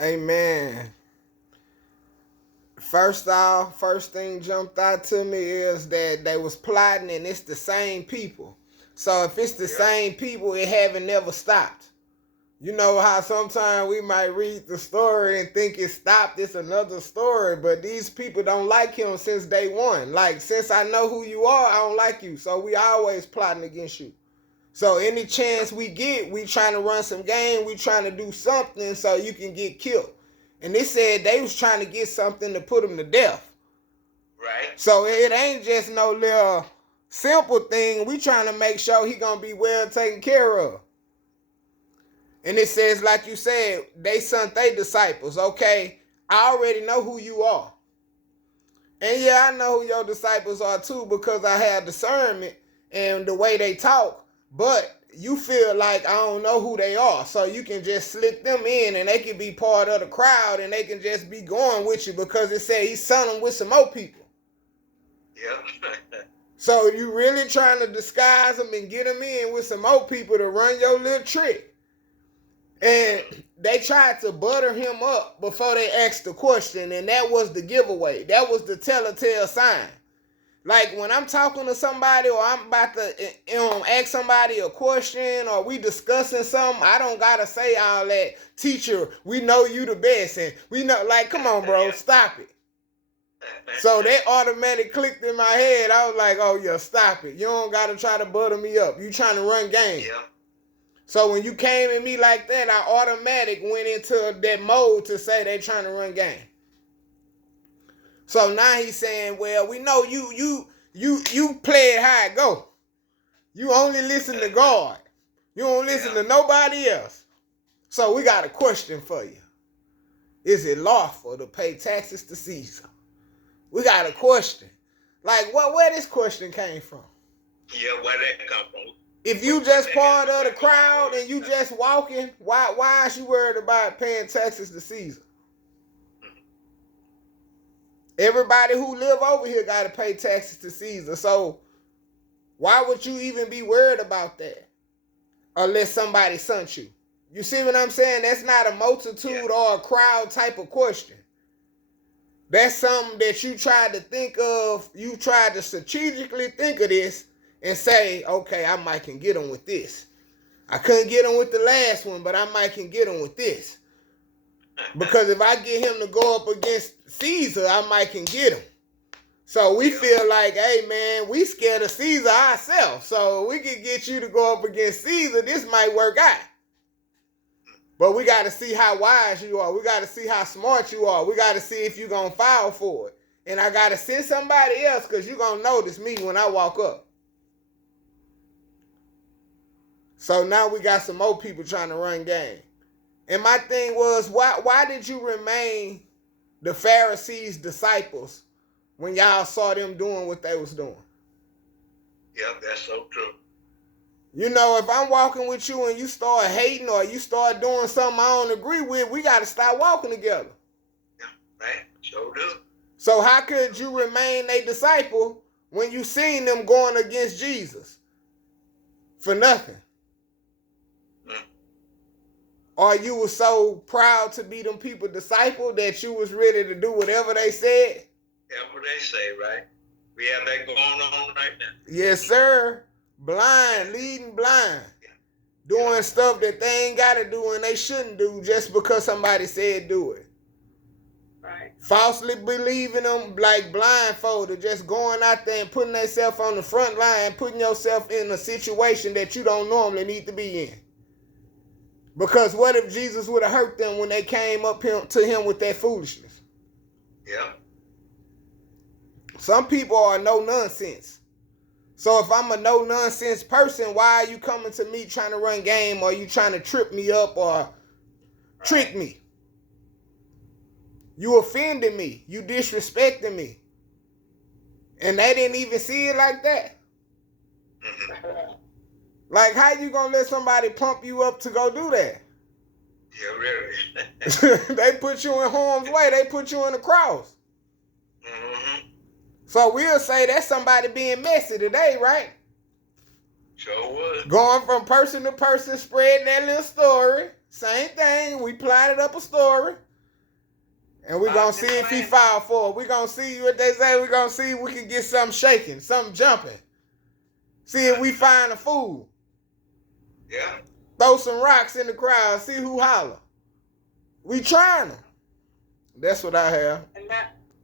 Amen. First off, first thing jumped out to me is that they was plotting and it's the same people. So if it's the same people, it haven't never stopped. You know how sometimes we might read the story and think it stopped, it's another story, but these people don't like him since day one. Like, since I know who you are, I don't like you. So we always plotting against you. So any chance we get, we trying to run some game, we trying to do something so you can get killed. And they said they was trying to get something to put him to death. Right. So it ain't just no little simple thing. We trying to make sure he gonna be well taken care of. And it says, like you said, they sent their disciples. Okay, I already know who you are. And yeah, I know who your disciples are too because I have discernment and the way they talk. But you feel like I don't know who they are. So you can just slip them in and they can be part of the crowd and they can just be going with you because it said he sent them with some more people. Yeah. So you really trying to disguise them and get them in with some more people to run your little trick. And they tried to butter him up before they asked the question, and that was the giveaway. That was the telltale sign. Like when I'm talking to somebody or I'm about to ask somebody a question or we discussing something, I don't gotta say all that, teacher, we know you the best, and we know, like, come on, bro, stop it. So that automatically clicked in my head. I was like, oh yeah, stop it. You don't gotta try to butter me up. You trying to run game. Yeah. So when you came at me like that, I automatic went into that mode to say they trying to run game. So now he's saying, well, we know you play it how it go. You only listen to God. You don't listen to nobody else. So we got a question for you. Is it lawful to pay taxes to Caesar? We got a question. Like, where this question came from? Yeah, where that come from? If you just part of the crowd and you just walking, why is you worried about paying taxes to Caesar? Everybody who live over here got to pay taxes to Caesar. So why would you even be worried about that? Unless somebody sent you. You see what I'm saying? That's not a multitude or a crowd type of question. That's something that you tried to think of. You tried to strategically think of this and say, okay, I might can get him with this. I couldn't get him with the last one, but I might can get him with this. Because if I get him to go up against Caesar, I might can get him. So we feel like, hey man, we scared of Caesar ourselves. So we can get you to go up against Caesar. This might work out. But we got to see how wise you are. We got to see how smart you are. We got to see if you're going to file for it. And I got to send somebody else because you're going to notice me when I walk up. So now we got some more people trying to run game. And my thing was, why did you remain the Pharisees' disciples when y'all saw them doing what they was doing? Yep, that's so true. You know, if I'm walking with you and you start hating or you start doing something I don't agree with, we got to stop walking together. Yeah, right. Sure do. So how could you remain a disciple when you seen them going against Jesus? For nothing. Or you were so proud to be them people disciple that you was ready to do whatever they said? Whatever they say, right? We have that going on right now. Yes, sir. Blind, leading blind. Doing stuff that they ain't got to do and they shouldn't do just because somebody said do it. Right. Falsely believing them like blindfolded, just going out there and putting themselves on the front line, putting yourself in a situation that you don't normally need to be in. Because what if Jesus would have hurt them when they came up to him with that foolishness? Yeah. Some people are no nonsense. So if I'm a no nonsense person, why are you coming to me trying to run game, or you trying to trip me up or trick me? You offended me. You disrespected me. And they didn't even see it like that. Mm-hmm. Like, how you gonna let somebody pump you up to go do that? Yeah, really. They put you in harm's way. They put you in the cross. Mm-hmm. So we'll say that's somebody being messy today, right? Sure would. Going from person to person, spreading that little story. Same thing. We plotted up a story. And we're going to see if he fall for it. We're going to see what they say. We're going to see if we can get something shaking, something jumping. See if we find a fool. Yeah. Throw some rocks in the crowd. See who holler. We trying them. That's what I have. And